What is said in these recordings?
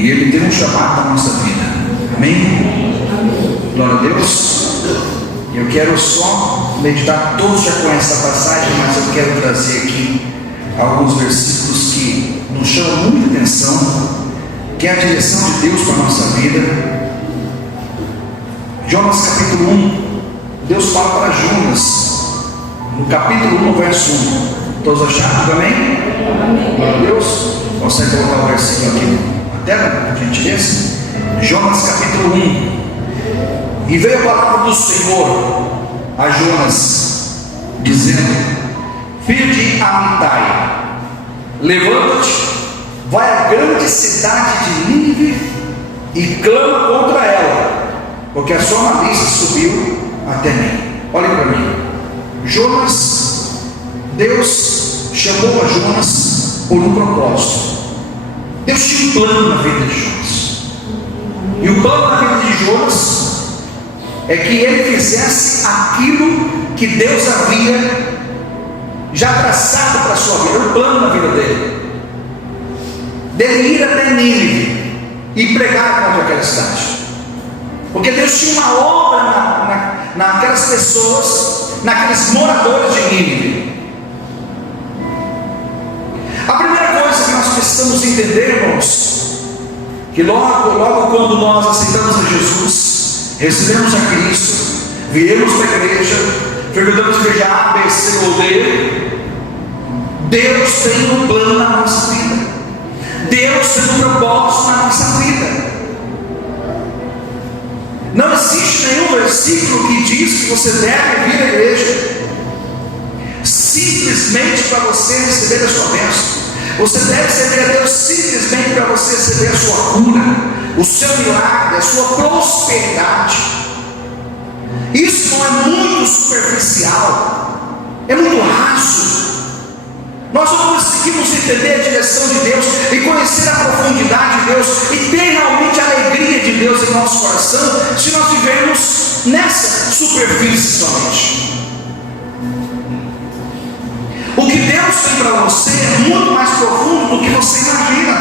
E Ele tem um chamado na nossa vida. Amém? Glória a Deus. Eu quero só meditar, todos já conhecem essa passagem, mas eu quero trazer aqui alguns versículos que nos chamam muita atenção, que é a direção de Deus para a nossa vida. Jonas capítulo 1, Deus fala para Jonas, no capítulo 1, no verso 1. Todos acharam também? Glória a Deus. Consegue colocar o versículo aqui na tela, por gentileza? Jonas capítulo 1. E veio a palavra do Senhor a Jonas, dizendo: filho de Amitai, levanta-te, vai à grande cidade de Nínive e clama contra ela, porque a sua malícia subiu até mim. Olhem para mim. Jonas, Deus chamou a Jonas por um propósito. Deus tinha um plano na vida de Jonas, e o plano na vida de Jonas é que ele fizesse aquilo que Deus havia já traçado para a sua vida, o plano na vida dele ir até Nínive e pregar contra aquela cidade, porque Deus tinha uma obra naquelas pessoas, naqueles moradores de Nínive. A primeira coisa que nós precisamos entender, irmãos, que logo quando nós aceitamos a Jesus, recebemos a Cristo, viemos para a igreja, frequentamos a igreja A, B, C ou D, Deus tem um plano na nossa vida, Deus tem um propósito na nossa vida. Não existe nenhum versículo que diz que você deve vir à igreja simplesmente para você receber a sua bênção. Você deve servir a Deus simplesmente para você receber a sua cura, o seu milagre, a sua prosperidade. Isso não é muito superficial, é muito raso. Nós não conseguimos entender a direção de Deus e conhecer a profundidade de Deus e ter realmente a alegria de Deus em nosso coração se nós vivermos nessa superfície somente. O que Deus tem para você é muito mais profundo do que você imagina.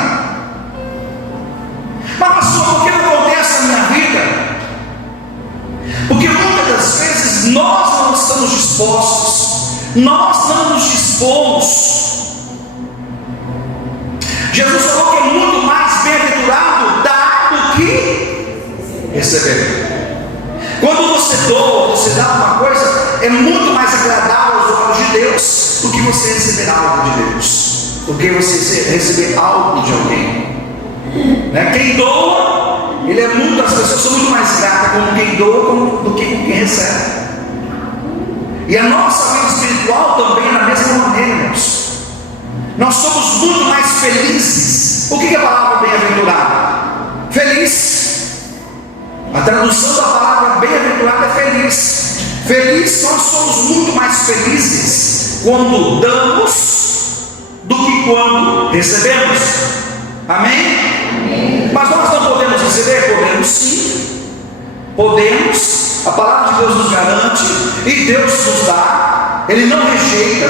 Mas pastor, por que não acontece na minha vida? Porque muitas das vezes nós não estamos dispostos, nós não nos dispomos. Jesus falou que é muito mais bem-aventurado dar do que receber. Quando você doa, você dá uma coisa, é muito mais agradável aos olhos de Deus do que você receber algo de Deus, do que você receber algo de alguém. Quem doa, as pessoas são muito mais gratas com quem doa do que com quem recebe. E a nossa vida espiritual também é da mesma maneira, irmãos. Nós somos muito mais felizes. O que é a palavra bem-aventurado? Feliz. A tradução da palavra bem-aventurado é feliz. Feliz, nós somos muito mais felizes quando damos do que quando recebemos. Amém? Amém. Mas nós não podemos receber? Podemos sim. Podemos. A palavra de Deus nos garante e Deus nos dá. Ele não rejeita.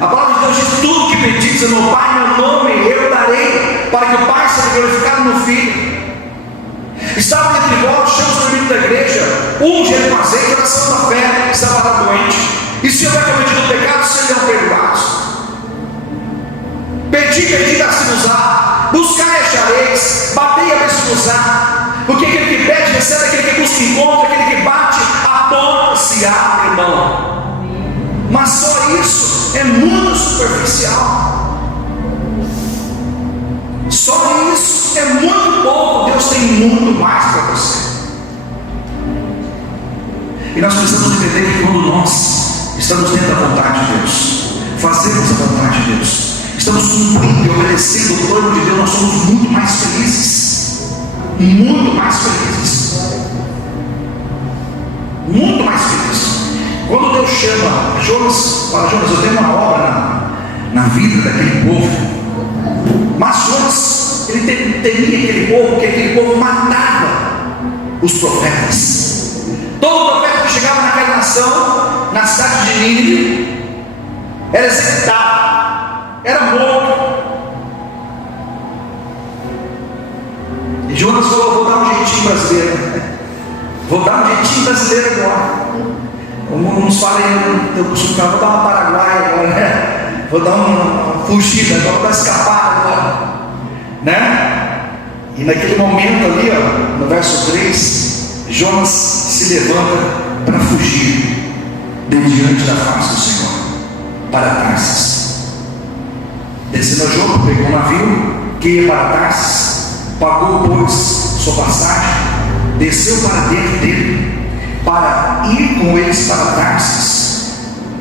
A palavra de Deus diz: tudo que pedis no Pai, meu nome, eu darei, para que o Pai seja glorificado no Filho. Estava entre vós, chama os membros da igreja, unge ele com azeite, oração da fé, estava lá doente. E se houver cometido pecado, serão perdoados. Pedi, dá-se-vos-á. Buscai, achareis. Batei, abre-se-vos-á. Porque aquele que pede, recebe; aquele que busca, encontra; aquele que bate, a porta se abre, irmão. Mas só isso é muito superficial. Só isso é muito pouco. Deus tem muito mais para você. E nós precisamos entender que quando nós estamos dentro da vontade de Deus, fazemos a vontade de Deus, estamos cumprindo e obedecendo o plano de Deus, nós somos muito mais felizes. Muito mais felizes. Muito mais felizes. Quando Deus chama Jonas, fala: Jonas, eu tenho uma obra na vida daquele povo. Mas Jonas, ele temia aquele povo, porque aquele povo matava os profetas. Todo profeta que chegava naquela nação, na cidade de Nínive, era executado, era morto. E Jonas falou: vou dar um jeitinho brasileiro. Vou dar um jeitinho brasileiro agora. Uns falam, eu costumo falar, vou dar uma Paraguai agora, né? Vou dar uma fugida, agora vou dar escapada agora, né? E naquele momento ali, ó, no verso 3, Jonas se levanta para fugir de diante da face do Senhor, para Tarsis. Descendo a Jope, pegou um navio que ia para Tarsis, pagou, pois, sua passagem, desceu para dentro dele, para ir com eles para Tarsis,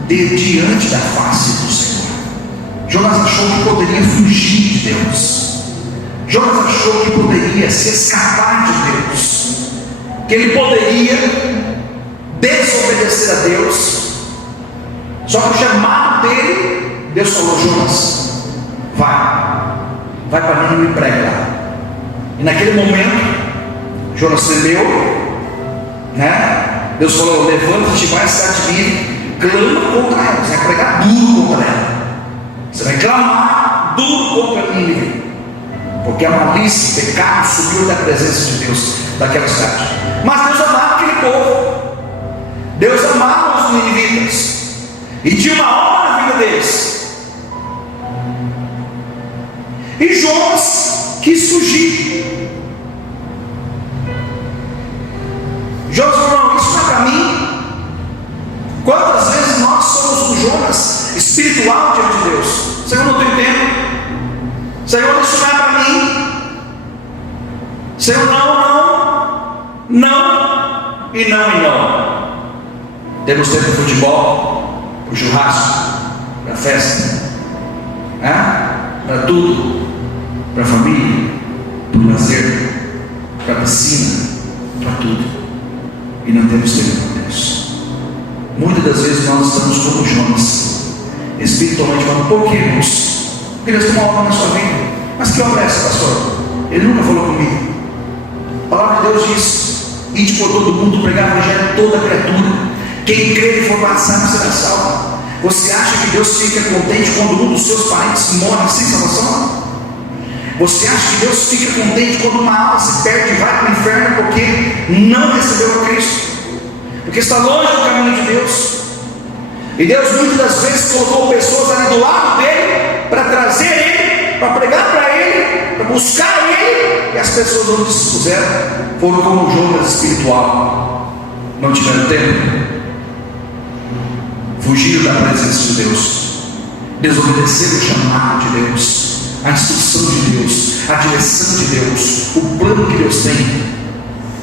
de diante da face do Senhor. Jonas achou que poderia fugir de Deus. Jonas achou que poderia se escapar de Deus, que ele poderia desobedecer a Deus. Só que o chamado dele, Deus falou: Jonas, vai para mim e prega lá. E naquele momento, Jonas tremeu, né? Deus falou: levanta-te, vai à cidade de Nínive, clama contra ela. Você vai pregar duro contra ela, você vai clamar duro contra Nínive, porque a malícia, o pecado subiu da presença de Deus daquela cidade. Mas Deus amava aquele povo, Deus amava os ninivitas, e tinha uma obra na vida deles. E Jonas quis fugir. Jonas falou: não, isso não é para mim. Quantas vezes nós somos um Jonas espiritual diante de Deus? Senhor, não tenho tempo. Senhor, isso não é para mim. Senhor, não e não. Temos tempo para futebol, para o churrasco, para a festa, para tudo, para a família, para o lazer, para a piscina, para tudo. E não temos tempo para Deus. Muitas das vezes nós estamos como Jonas, espiritualmente falando: por que, irmãos? Porque Deus tem uma obra na sua vida. Mas que obra é essa, pastor? Ele nunca falou comigo. A palavra de Deus diz: ide por todo mundo, pregar o evangelho a toda criatura. Quem crer e for batizado será salvo. Você acha que Deus fica contente quando um dos seus parentes morre sem salvação? Você acha que Deus fica contente quando uma alma se perde e vai para o inferno porque não recebeu a Cristo, porque está longe do caminho de Deus? E Deus muitas das vezes colocou pessoas ali do lado dele para trazer ele, para pregar para ele, para buscar ele, e as pessoas não se dispuseram, foram como Jonas espiritual, não tiveram tempo, fugiram da presença de Deus, desobedeceram o chamado de Deus, a instrução de Deus, a direção de Deus, o plano que Deus tem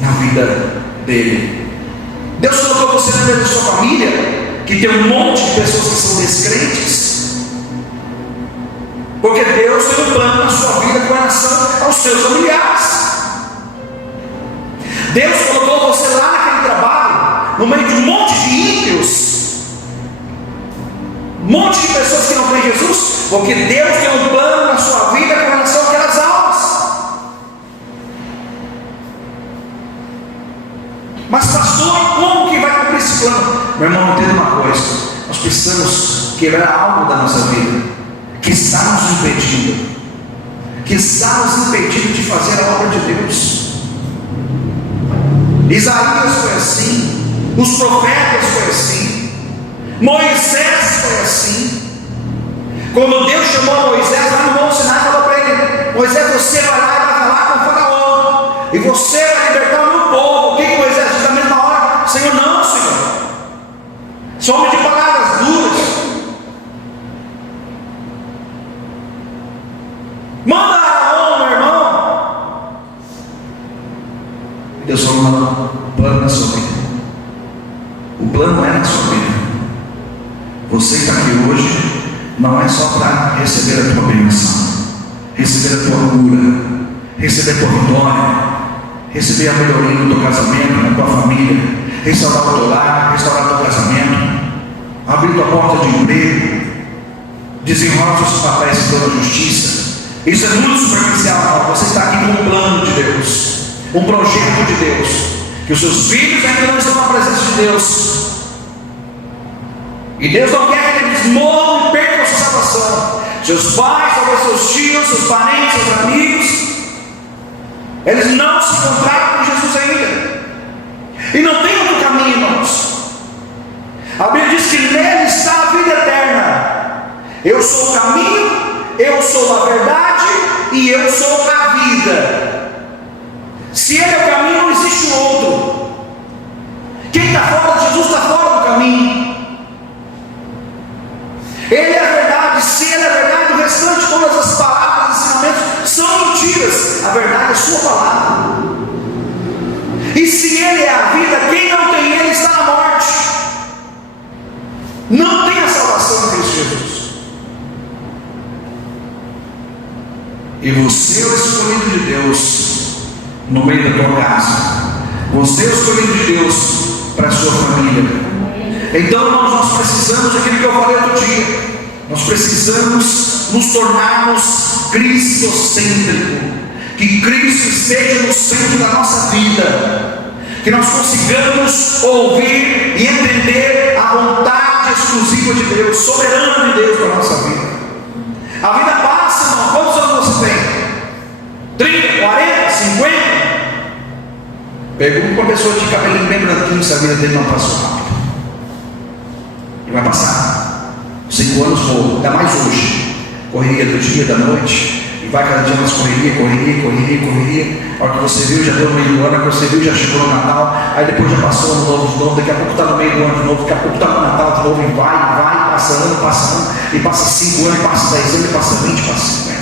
na vida dele. Deus colocou você na vida da sua família, que tem um monte de pessoas que são descrentes, porque Deus tem um plano na sua vida com relação aos seus familiares. Deus colocou você lá naquele trabalho, no meio de um monte de ímpios, um monte de pessoas que não têm Jesus, porque Deus tem um plano na sua vida com relação àquelas almas. Mas pastor, como que vai cumprir esse plano? Meu irmão, entenda uma coisa: nós precisamos quebrar algo da nossa vida que está nos impedindo, de fazer a obra de Deus. Isaías foi assim, os profetas foi assim, Moisés foi assim. Quando Deus chamou Moisés lá no Monte Sinai, falou para ele: Moisés, você vai lá e vai falar com o faraó, e você vai libertar o meu povo. O que Moisés disse na mesma hora? Senhor, não, Senhor, sou homem de palavras duras, manda Arão, meu irmão. E Deus falou: não, o plano na sua vida, o plano é na sua vida. Você está aqui hoje não é só para receber a tua bênção, receber a tua cura, receber a tua vitória, receber a melhoria no teu casamento, na tua família, restaurar o teu lar, restaurar o teu casamento, abrir tua porta de emprego, desenrolar os seus papéis pela justiça. Isso é muito superficial. Você está aqui com um plano de Deus, um projeto de Deus, que os seus filhos ainda não estão na presença de Deus, e Deus não quer que eles morram e percam a sua salvação. Seus pais, talvez seus tios, seus parentes, seus amigos, Eles não se encontraram com Jesus ainda. E não tem outro caminho, irmãos. A Bíblia diz que nele está a vida eterna. Eu sou o caminho, eu sou a verdade e eu sou a vida. Se ele é o caminho, não existe outro. Quem está fora de Jesus está fora do caminho. Ele é a verdade. Se ele é a verdade, o restante, todas as palavras, ensinamentos são mentiras. A verdade é a sua palavra. E se ele é a vida, quem não tem ele está na morte. Não tem a salvação em Cristo Jesus. E você é o escolhido de Deus no meio da tua casa. Você é o escolhido de Deus para a sua família. Então, irmãos, nós precisamos daquilo que eu falei outro dia. Nós precisamos nos tornarmos cristocêntricos. Que Cristo esteja no centro da nossa vida. Que nós consigamos ouvir e entender a vontade exclusiva de Deus, soberana de Deus para a nossa vida. A vida passa, irmão. Quantos anos você tem? 30, 40, 50? Pergunta para uma pessoa de cabelo bem branquinho se a vida dele não passou rápido. E vai passar. 5 anos voam, ainda mais hoje. Correria do dia, da noite. E vai cada dia mais correria. A hora que você viu, já deu no meio do ano. A hora que você viu, já chegou no Natal. Aí depois já passou ano novo de novo. Daqui a pouco está no meio do ano de novo. Daqui a pouco está no Natal de novo. E vai, passa ano. E passa 5 anos, e passa 10 anos, e passa 20, passa 50.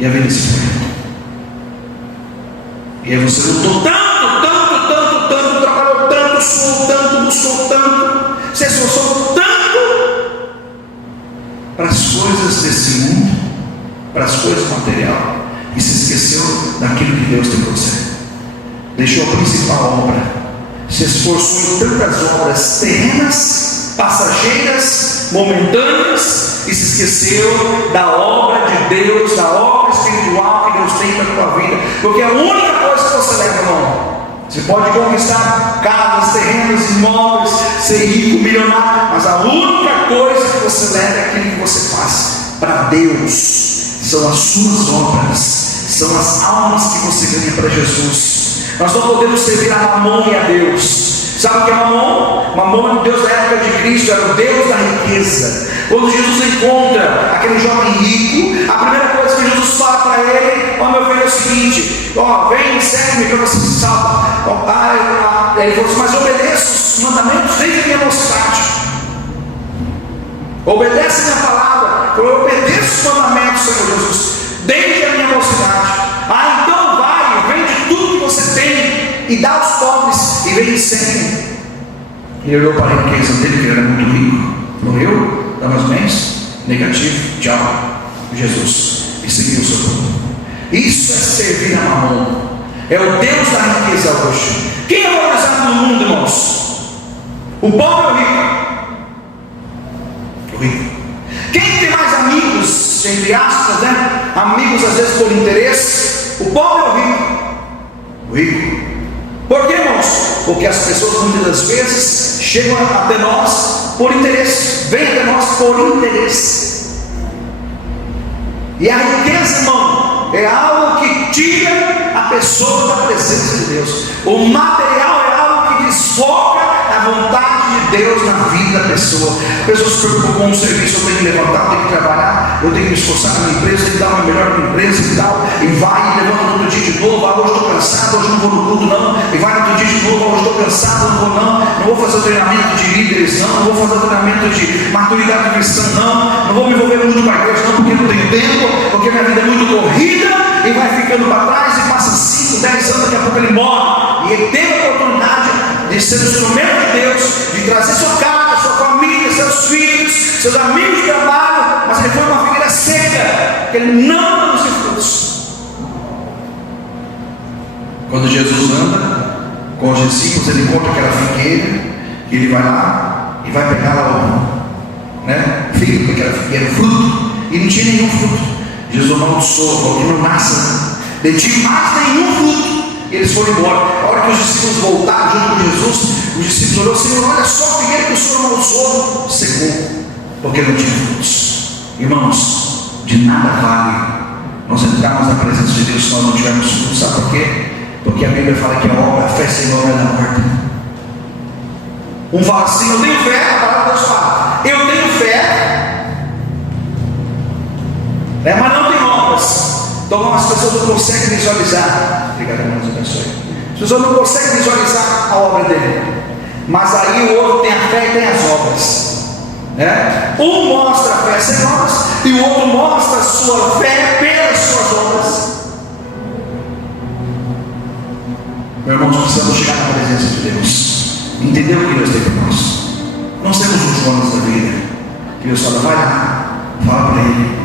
E a vida se foi. E aí você lutou tanto, trabalhou tanto, suou tanto, buscou tanto, se esforçou tanto para as coisas desse mundo, para as coisas materiais, e se esqueceu daquilo que Deus tem para você. Deixou a principal obra, se esforçou em tantas obras terrenas, passageiras, momentâneas, e se esqueceu da obra de Deus, da obra espiritual que Deus tem para a tua vida. Porque a única coisa que você leva, irmão, você pode conquistar casas, terrenos, imóveis, ser rico, milionário, mas a única coisa que você leva é aquilo que você faz para Deus. São as suas obras, são as almas que você ganha para Jesus. Nós não podemos servir a Mamon e a Deus. Sabe o que é Mamon? Mamon é o Deus da época de Cristo, era o Deus da riqueza. Quando Jesus encontra aquele jovem rico, a primeira coisa que Jesus fala para ele: ó, meu filho, é o seguinte, ó, vem, segue-me para você se salvar. Ele falou assim: mas obedeça os mandamentos desde a minha mocidade. Obedece a minha palavra. Eu obedeço os mandamentos, Senhor Jesus, desde a minha mocidade. Então vai, vende tudo que você tem e dá aos pobres e vem sem. Ele olhou para a riqueza dele, que ele era muito rico. Morreu, dá meus bens, negativo, tchau, Jesus, e seguiu o seu povo. Isso é servir a Mamon. É o Deus da riqueza hoje. Quem é valorizado no mundo, irmãos? O pobre ou o rico? O rico. Quem tem mais amigos, entre aspas, né? Amigos às vezes por interesse? O pobre ou o rico? O rico. Por que, irmãos? Porque as pessoas muitas das vezes chegam até nós por interesse, vêm até nós por interesse. E a riqueza, irmão, é algo que tira a pessoa da presença de Deus. O material é algo que desfoca a vontade de Deus na vida da pessoa. A pessoa se preocupa com um serviço: eu tenho que levantar, eu tenho que trabalhar, eu tenho que me esforçar na minha empresa, eu tenho que dar uma melhor na empresa e tal, e vai e levanta no outro dia de novo: hoje estou cansado, hoje não vou no culto não, e vai no outro dia de novo: hoje estou cansado, não vou fazer o treinamento de líderes não vou fazer o treinamento de maturidade cristã não vou me envolver muito com a igreja não, porque não tenho tempo, porque minha vida é muito corrida, e vai ficando para trás, e passa 5, 10 anos, daqui a pouco ele morre, e ele teve a oportunidade de ser o instrumento de Deus, de trazer sua casa, sua família, seus filhos, seus amigos de trabalho, mas ele foi uma figueira seca, que ele não produziu frutos. Quando Jesus anda com os discípulos, ele encontra aquela figueira, e ele vai lá e vai pegar lá o filho daquela figueira, fruto, e não tinha nenhum fruto. Jesus amaldiçoou, falou que não nasce de ti mais nenhum fruto. E eles foram embora. A hora que os discípulos voltaram junto com Jesus, os discípulos olharam: Senhor, olha só a figueira que o Senhor amaldiçoou. Secou, porque não tinha frutos. Irmãos, de nada vale nós entrarmos na presença de Deus se nós não tivermos fruto. Sabe por quê? Porque a Bíblia fala que a fé sem obra é morta. Um fala assim: eu tenho fé, a palavra de Deus fala, eu tenho fé, mas não tem obras. Então as pessoas não conseguem visualizar. Obrigado, irmãos, abençoe. As pessoas não conseguem visualizar a obra dele. Mas aí o outro tem a fé e tem as obras. Um mostra a fé sem obras, e o outro mostra a sua fé pelas suas obras. Meu irmão, nós precisamos chegar na presença de Deus, entender o que Deus tem para nós. Nós temos os Jonas da vida, que Deus fala: vai lá, fala para ele,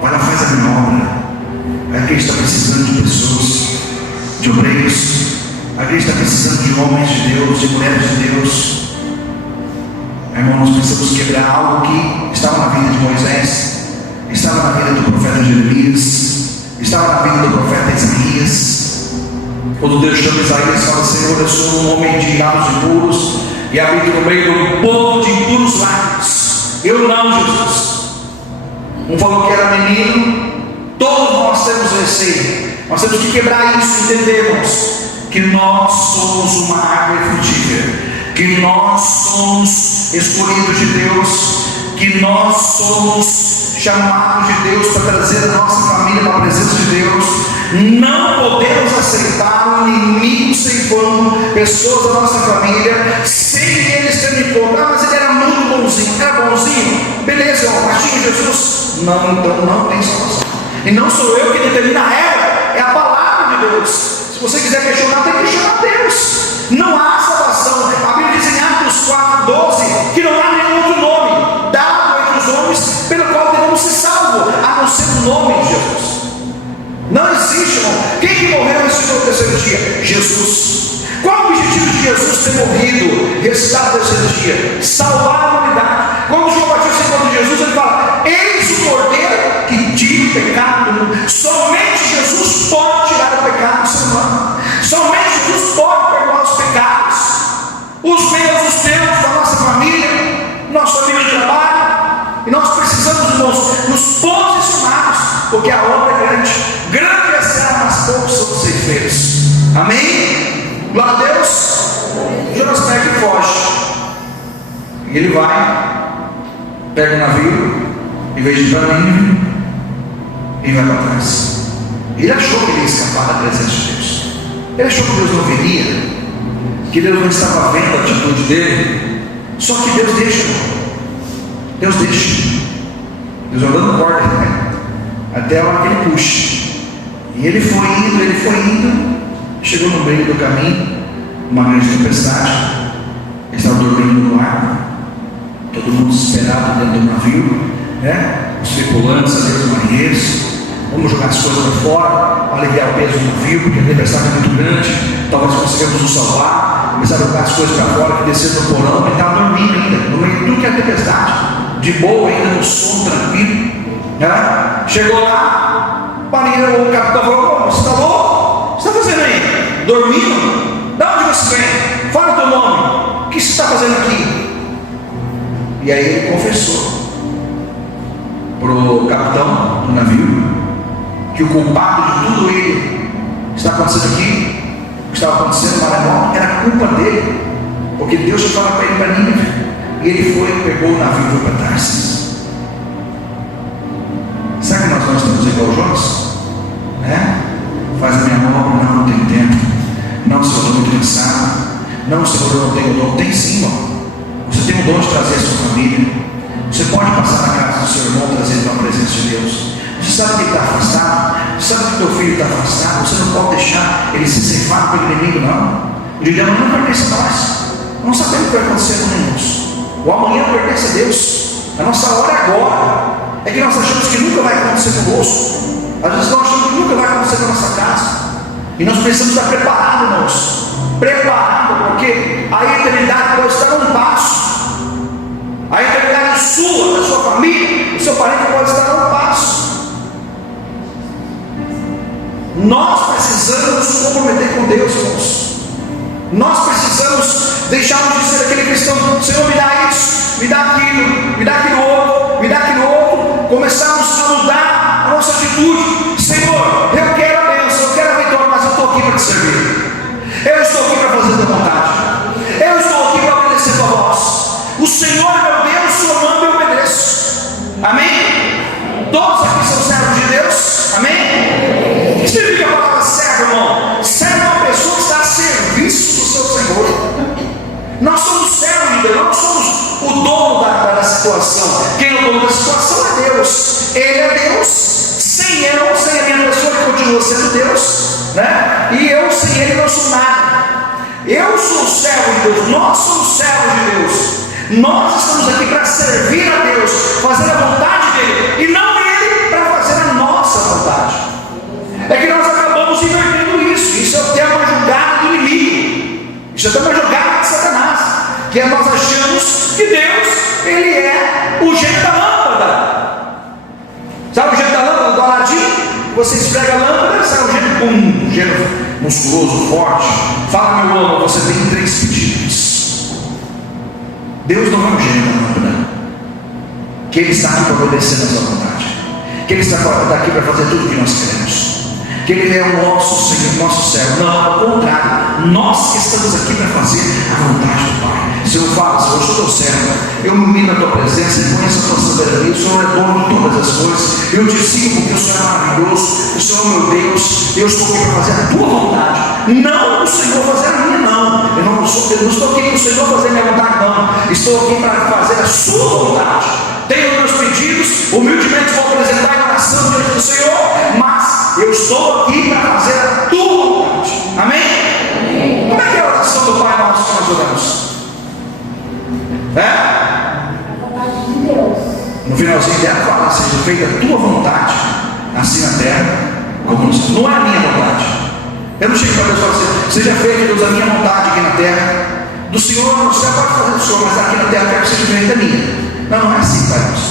vai lá, faz a minha obra. A igreja está precisando de pessoas, de obreiros. A igreja está precisando de homens de Deus, de mulheres de Deus. Irmão, nós precisamos quebrar algo que estava na vida de Moisés, estava na vida do profeta Jeremias, estava na vida do profeta Isaías. Quando Deus chama Isaías, fala: Senhor, eu sou um homem de lábios impuros e habito no meio do povo de impuros lábios. Eu não, Jesus. Um falou que era menino. Todos nós temos receio. Nós temos que quebrar isso e entendermos que nós somos uma árvore frutífera, que nós somos escolhidos de Deus, que nós somos chamados de Deus para trazer a nossa família para a presença de Deus. Não podemos aceitar um inimigo ceifando pessoas da nossa família sem eles terem conta. Mas ele era muito bonzinho. Era bonzinho? Beleza, mas tinha Jesus? Não, então não tem salvação. E não sou eu que determina a regra, é a palavra de Deus. Se você quiser questionar, tem que questionar Deus. Não há salvação. A Bíblia diz em Atos 4:12 que não há nenhum outro nome dado entre os homens pelo qual devemos ser salvos, a não ser o nome de Jesus. Não existe, irmão. Quem que morreu e ressuscitou no terceiro dia? Jesus. Qual o objetivo de Jesus ter morrido, ressuscitado no terceiro dia? Salvar a humanidade. Quando João Batista encontra Jesus, ele fala: eis o Cordeiro que tira o pecado do mundo. Somente Jesus pode tirar o pecado do ser humano. Somente Jesus pode perdoar os pecados, os meus, os teus, da nossa família, nosso amigo de trabalho. E nós precisamos, irmãos, nos posicionarmos, porque a obra é grande. Grande é será, mas poucos são os ceifeiros. Amém? Glória a Deus. Jonas pega e foge. E ele vai, pega o navio, em vez de ir para Nínive, e vai para trás. Ele achou que ele ia escapar da presença de Deus. Ele achou que Deus não viria, que Deus não estava vendo a atitude dele. Só que Deus deixa. Deus deixa. Deus andando corda, né? Até a hora que ele puxa. E ele foi indo. Chegou no meio do caminho, uma grande tempestade. Ele estava dormindo no barco. Todo mundo desesperado dentro do navio, né? Os tripulantes, os marinheiros. Vamos jogar as coisas para fora, para aliviar o peso do navio, porque a tempestade é muito grande. Talvez consigamos nos salvar. Começaram a jogar as coisas para fora, que desceram no porão. Ele estava dormindo ainda, no meio de tudo que é tempestade, de boa ainda, no sono tranquilo, né? Chegou lá, o capitão falou: você está louco? O que você está fazendo aí? Dormindo? De onde você vem? Fala o teu nome. O que você está fazendo aqui? E aí ele confessou para o capitão do navio que o culpado de tudo ele que está acontecendo aqui, o que estava acontecendo no maremoto, era culpa dele, porque Deus tinha falado para ele para Nínive. E ele foi, pegou o navio e foi para Tarsis. Será que nós estamos igual Jonas? Né? Faz a minha obra, não tenho tempo. Não, Senhor, eu estou muito cansado. Não, Senhor, eu não tenho dom. Tem sim, irmão. Você tem o dom de trazer a sua família. Você pode passar na casa do seu irmão, trazendo para a presença de Deus. Você sabe que ele está afastado, você sabe que teu filho está afastado, você não pode deixar ele se ceifar pelo inimigo, não. O dia de amanhã não pertence a nós. Não sabemos o que vai acontecer com nós. O amanhã pertence a Deus. A nossa hora é agora. É que nós achamos que nunca vai acontecer conosco. Às vezes nós achamos que nunca vai acontecer com a nossa casa. E nós precisamos estar preparados, irmãos. Preparados, porque a eternidade pode estar a um passo. A eternidade sua, da sua família, do seu parente pode estar a um passo. Nós precisamos nos comprometer com Deus, irmãos. Nós precisamos deixarmos de ser aquele cristão: Senhor, me dá isso, me dá aquilo outro, me dá aquilo outro. Começarmos a mudar a nossa atitude. Senhor, Deus, né? E eu sem Ele não sou nada. Eu sou servo de Deus, nós somos servos de Deus. Nós estamos aqui para servir a Deus, fazer a vontade dEle, e não Ele para fazer a nossa vontade. É que nós acabamos invertendo isso. Isso é até uma jogada do inimigo. Isso é até uma jogada de Satanás. Que é nós achamos que Deus, Ele é o gênio da lâmpada. Sabe o gênio da lâmpada do Aladim? Você esfrega a lâmpada, sai o gênio, um gênio musculoso, forte. Fala, meu irmão, você tem 3 pedidos. Deus não é o gênio da lâmpada. Que Ele está aqui para obedecer a sua vontade. Que Ele está aqui para fazer tudo o que nós queremos. Que Ele é o nosso Senhor, nosso servo. Não, ao contrário, nós que estamos aqui para fazer a vontade do Pai. Senhor, fala, Senhor, eu sou teu servo, eu me humilho na tua presença, eu conheço a tua soberania, o Senhor é dono de todas as coisas, eu te sigo porque o Senhor é maravilhoso, o Senhor é meu Deus, eu estou aqui para fazer a tua vontade, não o Senhor fazer a minha, não. Eu não estou aqui para o Senhor fazer a minha vontade, não. Estou aqui para fazer a sua vontade. Tenho meus pedidos, humildemente vou apresentar em oração diante do Senhor, mas eu estou aqui para fazer a tua vontade. Amém? Como é que é a oração do Pai Nosso que nós oramos? No finalzinho dela fala: seja feita a tua vontade, assim na terra como no céu. Não é a minha vontade. Eu não chego para Deus e falo assim: seja feita, Deus, a minha vontade aqui na terra. Do Senhor no céu pode fazer do Senhor, mas aqui na terra quero que seja feita a minha. Não, não é assim, Pai Nosso.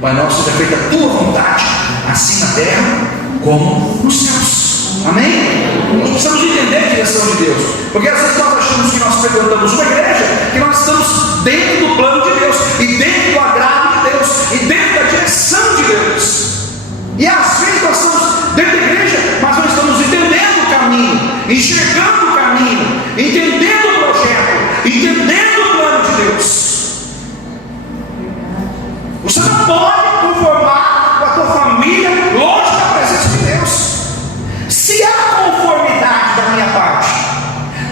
Pai Nosso, seja feita a tua vontade, assim na terra como nos céus. Amém? Nós precisamos entender a direção de Deus, porque às vezes nós achamos que nós frequentamos uma igreja, que nós estamos dentro do plano de Deus, e dentro do agrado de Deus, e dentro da direção de Deus. E às vezes nós estamos dentro da igreja, mas não estamos entendendo o caminho, enxergando o caminho, entendendo o projeto, entendendo o plano de Deus. Você não pode conformar com a tua família longe da presença de Deus. Se há conformidade da minha parte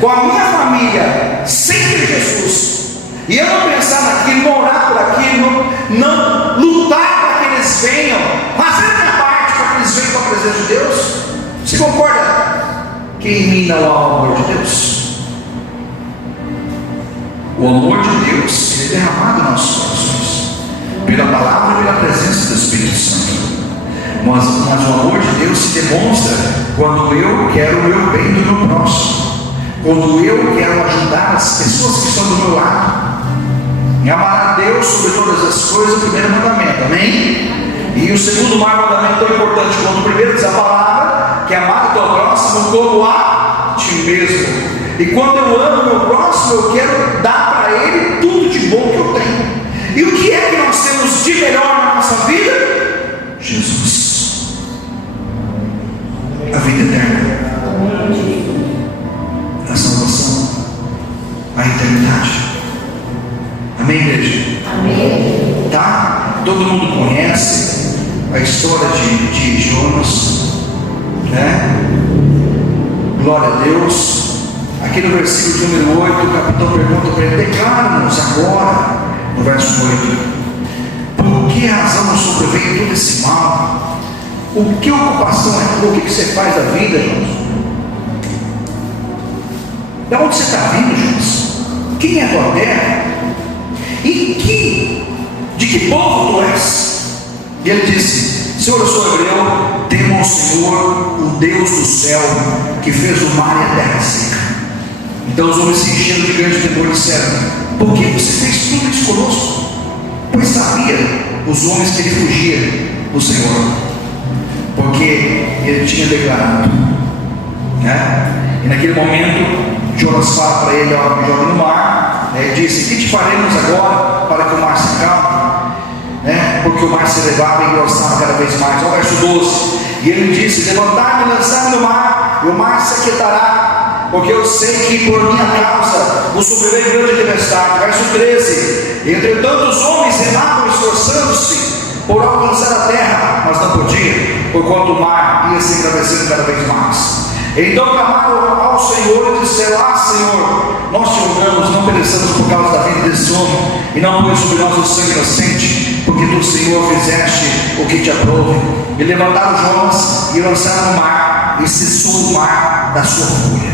com a minha família sem ter Jesus, e eu não pensar naquilo, não orar por aquilo, não lutar para que eles venham, fazer a minha parte para que eles venham para a presença de Deus, você concorda que em mim não há o amor de Deus? O amor de Deus, ele é derramado nos nossos corações, pela palavra e pela presença do Espírito Santo. Mas o amor de Deus se demonstra quando eu quero o meu bem do meu próximo, quando eu quero ajudar as pessoas que estão do meu lado. E amar a Deus sobre todas as coisas, o primeiro mandamento, amém? E o segundo maior mandamento tão importante quanto o primeiro diz a palavra, que é amar o teu próximo como a ti mesmo. E quando eu amo o meu próximo, eu quero dar para ele tudo de bom que eu tenho. E o que é que nós temos de melhor na nossa vida? Jesus. A vida eterna, a salvação, a eternidade. Amém, igreja? Amém. Tá? Todo mundo conhece a história de Jonas, né? Glória a Deus. Aqui no versículo número 8, o capitão pergunta para ele: declara-nos agora, no verso 8, por que razão nos sobreveio todo esse mal? O que ocupação é tua? O que você faz da vida, Jonas? De onde você está vindo, Jonas? Quem é a tua terra? De que povo tu és? E ele disse: Senhor, eu sou hebreu, temo ao Senhor, o Deus do céu, que fez o mar e a terra seca. Então os homens se encheram de grande temor e disseram: por que você fez tudo isso conosco? Pois sabia os homens que ele fugia do Senhor, porque ele tinha declarado, né? E naquele momento Jonas fala para ele: ó, joga no mar, né? Ele disse: que te faremos agora para que o mar se calme, né? Porque o mar se elevava e engrossava cada vez mais. Ó, verso 12, e ele disse: levantai-me e lançai-me no mar, e o mar se aquietará, porque eu sei que por minha causa vos sobreveio grande tempestade. Verso 13, entretanto os homens remavam esforçando-se por alcançar a terra, mas não podiam, porquanto o mar ia se engravecendo cada vez mais. Então clamaram ao Senhor e disseram: ah, Senhor, nós te rogamos, não pereçamos por causa da vida desse homem, e não põe sobre nós o sangue inocente, porque tu, Senhor, fizeste o que te aprouve. E levantaram Jonas e lançaram no mar, e cessou o mar da sua fúria.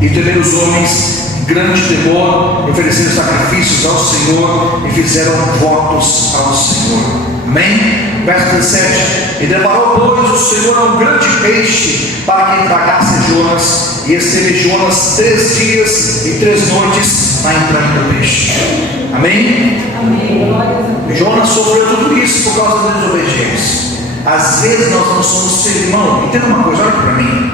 E temeram os homens grande temor, ofereceram sacrifícios ao Senhor e fizeram votos ao Senhor. Amém? Verso 17: e deparou, pois, o Senhor um grande peixe para que tragasse Jonas, e esteve Jonas 3 dias e 3 noites na entrada do peixe. Amém? Amém. Jonas sofreu tudo isso por causa da desobediência. Às vezes nós não somos felizes. Irmão, entenda uma coisa, olha para mim.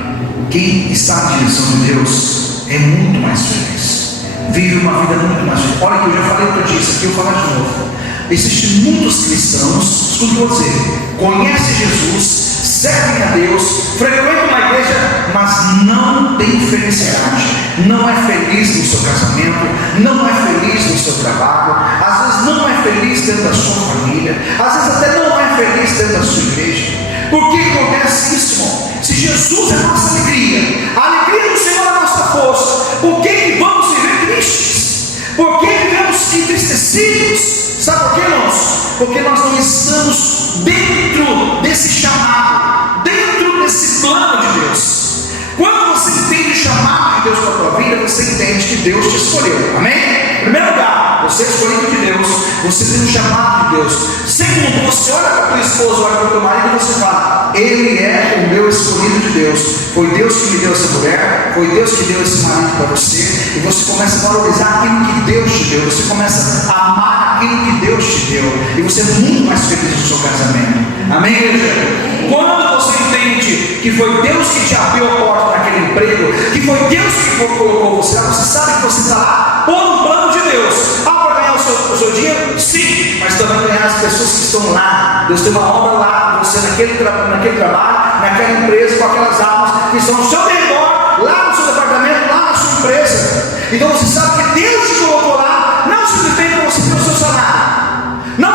Quem está na direção de Deus é muito mais feliz, vive uma vida muito mais feliz. Olha que eu já falei para isso aqui, eu vou falar de novo. Existem muitos cristãos, escuta o que eu vou dizer, conhecem Jesus, servem a Deus, frequentam uma igreja, mas não tem felicidade, não é feliz no seu casamento, não é feliz no seu trabalho, às vezes não é feliz dentro da sua família, às vezes até não é feliz dentro da sua igreja. Por que acontece isso, irmão? Se Jesus é a nossa alegria, a alegria do Senhor é a nossa força, por que vamos viver tristes? Por que vivemos entristecidos? Sabe por quê, irmãos? Porque nós não estamos dentro desse chamado, dentro desse plano de Deus. Quando você entende o chamado de Deus para a tua vida, você entende que Deus te escolheu. Amém? Em primeiro lugar, você é escolhido de Deus, você tem um chamado de Deus. Segundo, você olha para a tua esposa, olha para o teu marido e você fala: ele é o meu escolhido de Deus. Foi Deus que me deu essa mulher, foi Deus que deu esse marido para você. E você começa a valorizar aquilo que Deus te deu, você começa a amar aquilo que Deus te deu, e você é muito mais feliz no seu casamento. Amém, igreja? Quando você entende que foi Deus que te abriu a porta naquele emprego, que foi Deus que colocou você lá, você sabe que você está lá por um plano de Deus. Para ganhar o seu dinheiro? Sim, mas também ganhar as pessoas que estão lá. Deus tem uma obra lá com você naquele trabalho, naquela empresa, com aquelas almas que estão ao seu redor, lá no seu departamento, lá na sua empresa. Então você sabe que Deus te colocou lá, não simplesmente para você ter o seu salário, não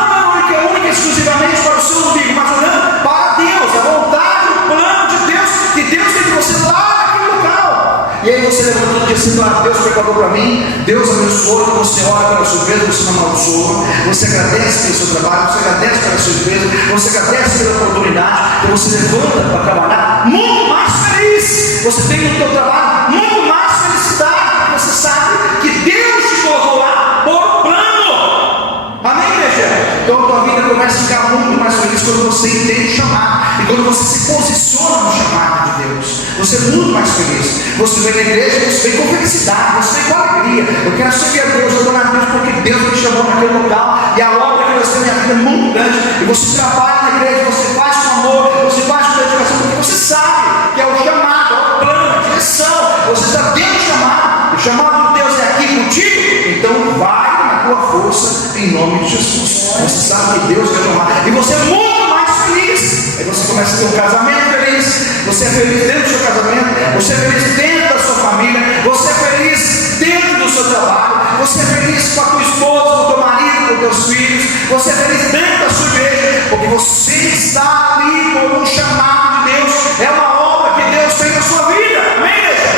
única e exclusivamente para o seu umbigo, mas olhando para Deus, a vontade, o plano de Deus, que Deus tem de você lá naquele local. E aí você levanta todo dia assim: Deus preparou para mim, Deus abençoou, você ora pela sua empresa, você não amaldiçoa, você agradece pelo seu trabalho, você agradece pela sua empresa, você agradece pela oportunidade, então você levanta para trabalhar muito mais feliz, você tem no seu trabalho muito mais felicidade, porque você sabe que Deus te colocou lá por um plano. Amém, igreja? Então a tua vida começa a ficar muito mais feliz quando você entende o chamado, e quando você se posiciona no chamado de Deus, você é muito mais feliz. Você vem na igreja, você vem com felicidade, você vem com alegria. Eu quero servir a Deus, eu adoro a Deus porque Deus me chamou naquele local, e a obra que Deus tem na minha vida é muito grande. E você trabalha na igreja, você faz com amor, você faz com dedicação, porque você sabe que é o chamado, é o plano, a direção. Você está dentro do chamado, o chamado de Deus é aqui contigo, então vai na tua força em nome de Jesus. Você sabe que Deus vai tomar, e você é muito mais feliz. Aí você começa a ter um casamento feliz, você é feliz dentro do seu casamento, você é feliz dentro da sua família, você é feliz dentro do seu trabalho, você é feliz com a tua esposa, com o teu marido, com os teus filhos, você é feliz dentro da sua igreja, porque você está ali por um chamado de Deus, é uma obra que Deus tem na sua vida. Amém, igreja?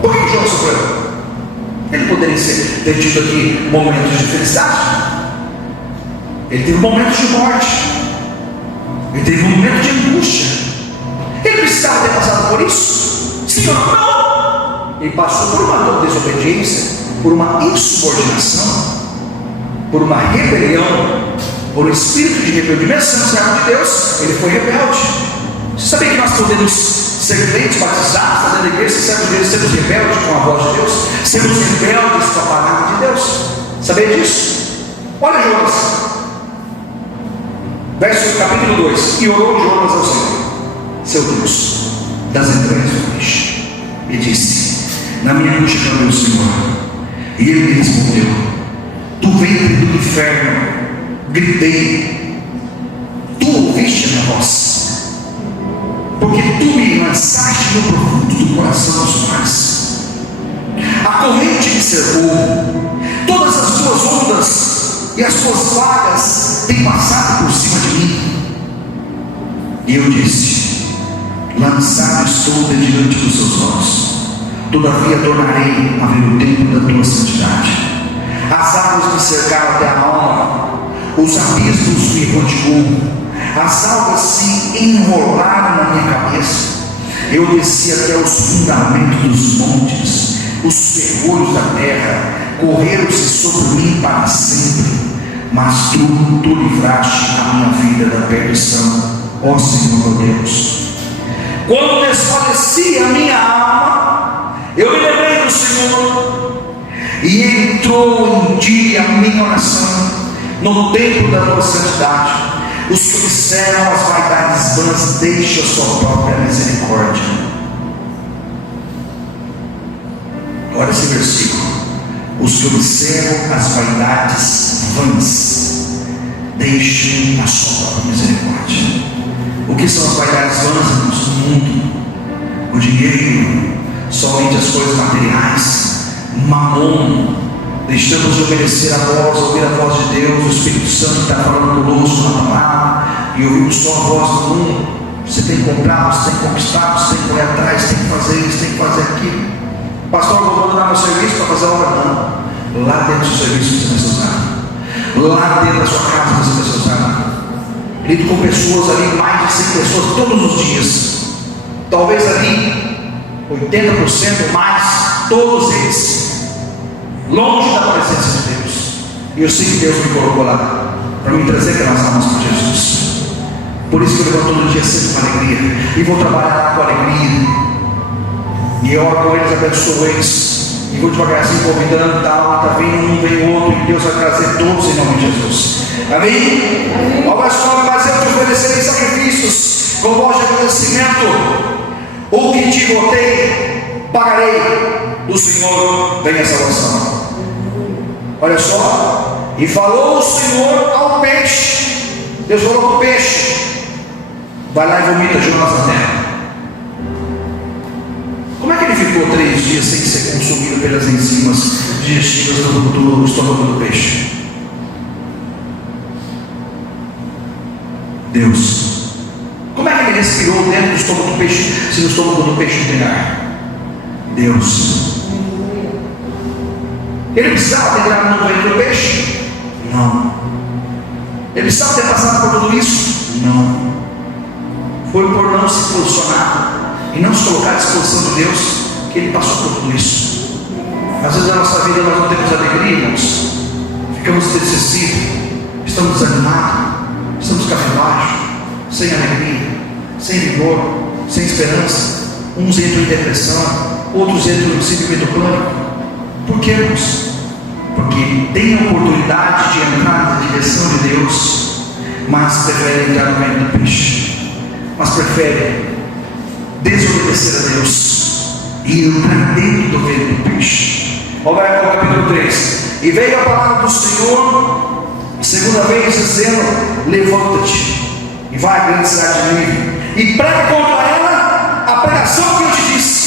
Por que João sofreu? Ele poderia ter tido aqui momentos de felicidade, ele teve momentos de morte, ele teve um momento de angústia. Ele precisava ter passado por isso? Sim ou não? Ele passou por uma desobediência, por uma insubordinação, por uma rebelião, por um espírito de rebeldia. Mesmo sendo servo de Deus, ele foi rebelde. Você sabia que nós podemos ser crentes, batizados, fazendo a igreja, servos de Deus, sermos rebeldes com a voz de Deus, sermos rebeldes com a palavra de Deus? Sabia disso? Olha Jonas, verso capítulo 2: e orou Jonas ao Senhor, seu Deus, das entranhas do peixe, e disse: na minha angústia clamei ao Senhor, e ele me respondeu. Do ventre do inferno gritei, tu ouviste a minha voz, porque tu me lançaste no profundo do coração dos mares. A corrente me cercou, todas as tuas ondas e as tuas vagas têm passado por cima de mim. E eu disse: lançado estou de diante dos seus olhos, todavia tornarei a ver o tempo da tua santidade. As águas me cercaram até a alma, os abismos me rodeou, as algas se enrolaram na minha cabeça. Eu desci até os fundamentos dos montes, os ferrolhos da terra correram-se sobre mim para sempre. Mas tu livraste a minha vida da perdição, ó Senhor meu Deus. Quando desfalecia a minha alma, eu me lembrei do Senhor, e entrou em dia a minha oração no templo da tua santidade. Os que observam as vaidades vãs deixam a sua própria misericórdia. Olha esse versículo. Os que observam as vaidades vãs deixam a sua própria misericórdia. O que são as vaidades vãs, irmãos? No mundo, o dinheiro, somente as coisas materiais, mamon. Deixamos de obedecer a voz, ouvir a voz de Deus. O Espírito Santo está falando conosco na palavra, e ouvimos só a voz do mundo. Você tem que comprar, você tem que conquistar, você tem que correr atrás, tem que fazer isso, tem que fazer aquilo. Pastor, eu vou abandonar meu serviço para fazer a obra. Não. Lá dentro do serviço você vai ser usado. Lá dentro da sua casa você vai ser usado. Lido com pessoas ali, mais de 100 pessoas todos os dias. Talvez ali 80% ou mais, todos eles longe da presença de Deus. E eu sei que Deus me colocou lá para me trazer aquelas almas para Jesus. Por isso que eu levanto todo dia sempre com alegria, e vou trabalhar lá com alegria, e eu oro com eles, abençoo eles, e vou devagarzinho convidando, tal, está vindo um, vem outro, e Deus vai trazer todos em nome de Jesus. Amém? Ó pastor, mas eu te oferecerei sacrifícios com voz de agradecimento. O que te votei, pagarei. Do Senhor vem a salvação. Olha só. E falou o Senhor ao peixe. Deus falou para o peixe: vai lá e vomita Jonas na terra. Como é que ele ficou 3 dias sem ser consumido pelas enzimas digestivas do estômago do peixe? Deus. Como é que ele respirou dentro do estômago do peixe, se no estômago do peixe não tem ar? Deus. Ele precisava ter entrado no ventre do peixe? Não. Ele precisava ter passado por tudo isso? Não. Foi por não se posicionar e não se colocar à disposição de Deus que ele passou por tudo isso. Às vezes na nossa vida nós não temos alegria, irmãos. Ficamos depressivos, estamos desanimados, estamos cabisbaixos, sem alegria, sem vigor, sem esperança. Uns entram em depressão, outros entram no síndrome do pânico. Por que, irmãos? Porque tem a oportunidade de entrar na direção de Deus, mas prefere entrar no ventre do peixe, mas prefere desobedecer a Deus e entrar dentro do ventre do peixe. Olha o capítulo 3. E veio a palavra do Senhor segunda vez, dizendo: levanta-te e vai à grande cidade de Nínive e prega contra ela a pregação que eu te disse.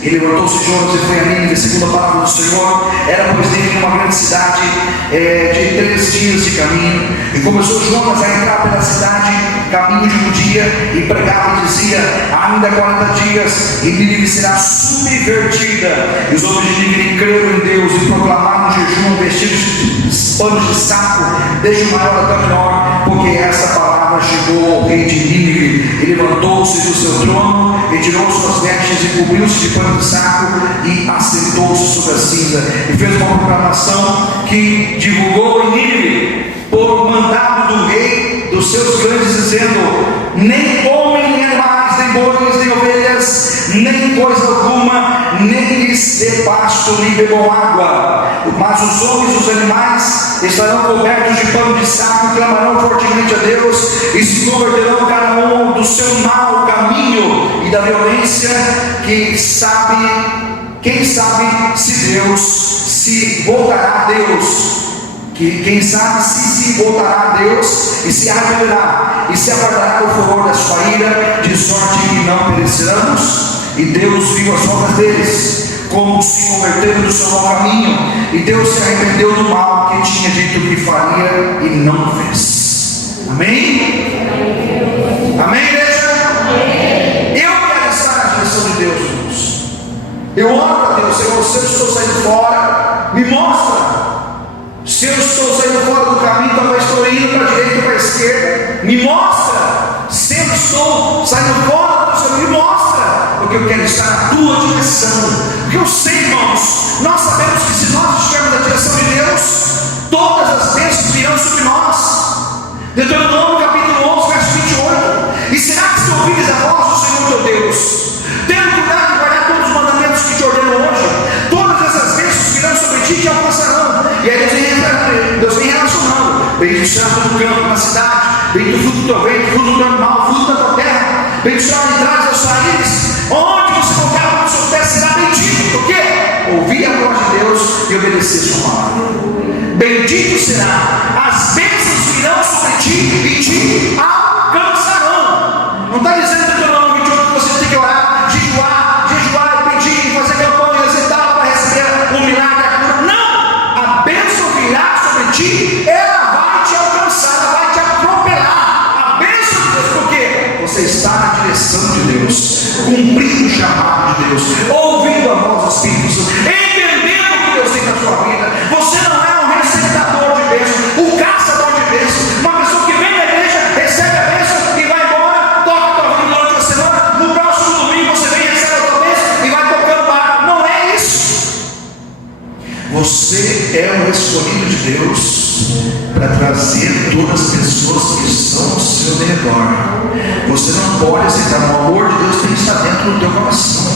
E levantou-se Jonas e foi a Nínive, segundo a palavra do Senhor. Era pois Nínive uma grande cidade de 3 dias de caminho. E começou Jonas a entrar pela cidade, caminho de um dia, e pregava e dizia: ainda 40 dias e Nínive será subvertida. E os homens de Nínive creram em Deus e proclamaram jejum, vestidos de panos de saco, desde o maior até o menor, porque esta palavra chegou ao rei de Nínive. E levantou-se do seu trono e tirou suas vestes e cobriu-se de pano de saco e assentou-se sobre a cinza e fez uma proclamação que divulgou em Nínive por mandado do rei dos seus grandes, dizendo: nem homem, nem animais, nem bois, nem ovelhas, nem coisa alguma, nem lhes dê pasto, nem bebam água, mas os homens e os animais estarão cobertos de pano de saco, clamarão fortemente a Deus e se converterão cada um do seu mau caminho e da violência, quem sabe se Deus se voltará a Deus. Quem sabe se voltará a Deus e se arrependerá e se apartará do furor da sua ira, de sorte que não pereceramos. E Deus viu as obras deles, como se converteram do seu mau caminho, e Deus se arrependeu do mal que tinha dito que faria e não fez. Amém? Amém, igreja? Eu quero estar na direção de Deus, irmãos. Eu oro para Deus: Senhor, se eu estou saindo fora, me mostra. Se eu estou saindo fora do caminho, talvez estou indo para a direita ou para a esquerda, me mostra. saindo fora do teu caminho, mostra, porque eu quero estar na tua direção. Porque eu sei, irmãos, nós sabemos que se nós estivermos na direção de Deus, todas as bênçãos virão sobre nós. Deuteronômio capítulo 11, verso 28. E será que se ouvires a voz do Senhor teu Deus, tendo cuidado de guardar todos os mandamentos que te ordeno hoje, todas essas bênçãos virão sobre ti e te alcançarão. E aí Deus vem relacionando: bendito será todo campo, na cidade, bendito o fruto do teu ventre, fruto do teu animal, fruto da tua terra, bendito será a entrada dos saíres, onde você colocar o seu pé será bendito. Por quê? Ouvir a voz de Deus e obedecer a sua palavra. Bendito será, as bênçãos virão sobre ti e te alcançarão. Não está dizendo que Deuteronômio 28 que você tem que orar, jejuar e pedir, fazer campanha recital para receber o milagre, a cura. Não! A bênção virá sobre ti, ela vai te alcançar, ela vai te atropelar. A bênção de Deus, por quê? Você está na direção de Deus, cumprindo o chamado de Deus, ouvindo a voz do Espírito Santo, entendendo o que Deus tem na sua vida. Você não é um receptador de bênção, um caçador de bênção, uma pessoa que vem na igreja, recebe a bênção e vai embora, toca a tua vida durante a semana, no próximo domingo você vem, recebe a tua bênção e vai tocando para. Não é isso. Você é um escolhido de Deus para trazer todas as pessoas que estão ao seu redor. Você não pode aceitar, o amor de Deus tem que estar dentro do teu coração.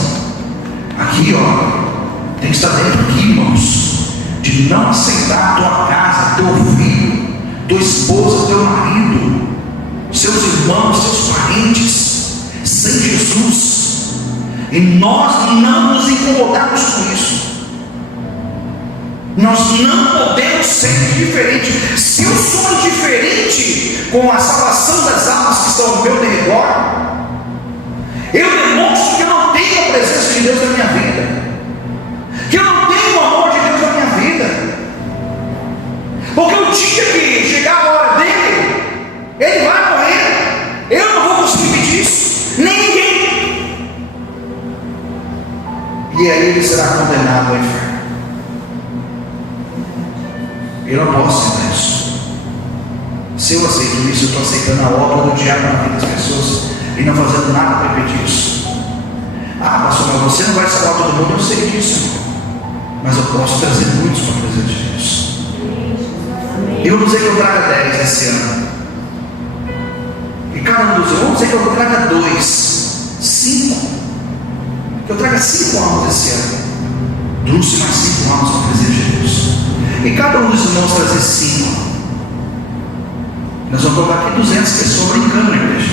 Aqui, ó, tem que estar dentro aqui, irmãos. De não aceitar a tua casa, teu filho, tua esposa, teu marido, seus irmãos, seus parentes, sem Jesus. E nós não nos incomodamos com isso. Nós não podemos ser diferente. Se eu sou indiferente com a salvação das almas que estão ao meu redor, eu demonstro que eu não tenho a presença de Deus na minha vida, que eu não tenho o amor de Deus na minha vida. Porque o dia que chegar a hora dele, ele vai morrer. Eu não vou conseguir pedir isso, nem ninguém. E aí ele será condenado ao inferno. Eu não posso aceitar isso. Se eu aceito isso, eu estou aceitando a obra do diabo na vida das pessoas e não fazendo nada para impedir isso. Ah, pastor, mas você não vai salvar todo mundo. Eu sei disso, mas eu posso trazer muitos para a presença de Deus. E vamos dizer que eu traga 10 esse ano. E cada um dos outros, vamos dizer que eu traga 2, 5. Que eu traga 5 almas esse ano. Trouxe mais 5 almas para a presença de Deus. E cada um dos irmãos trazer 5. Nós vamos colocar aqui 200 pessoas brincando na igreja.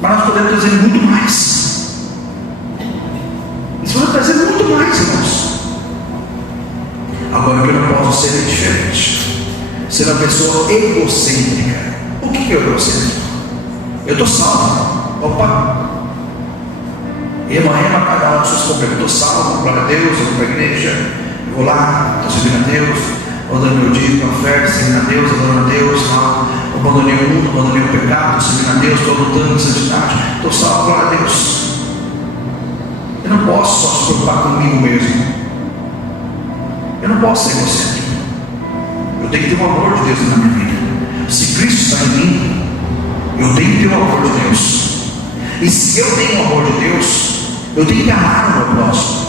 Mas nós podemos trazer muito mais. Nós podemos trazer muito mais, irmãos. Agora eu não posso ser diferente. Ser uma pessoa egocêntrica. O que é egocêntrico? Eu estou salvo. Opa! Ema, cada um dos seus companheiros. Eu estou salvo, glória a Deus, eu vou para a igreja. Vou lá, estou servindo a Deus, vou dando meu dízimo, oferta, servindo a Deus, adorando a Deus, abandonei o mundo, abandonei o pecado, estou servindo a Deus, estou lutando em santidade, estou salvo, glória a Deus. Eu não posso só se preocupar comigo mesmo. Eu não posso ser egocêntrico. Eu tenho que ter o amor de Deus na minha vida. Se Cristo está em mim, eu tenho que ter o amor de Deus. E se eu tenho o amor de Deus, eu tenho que amar o meu próximo.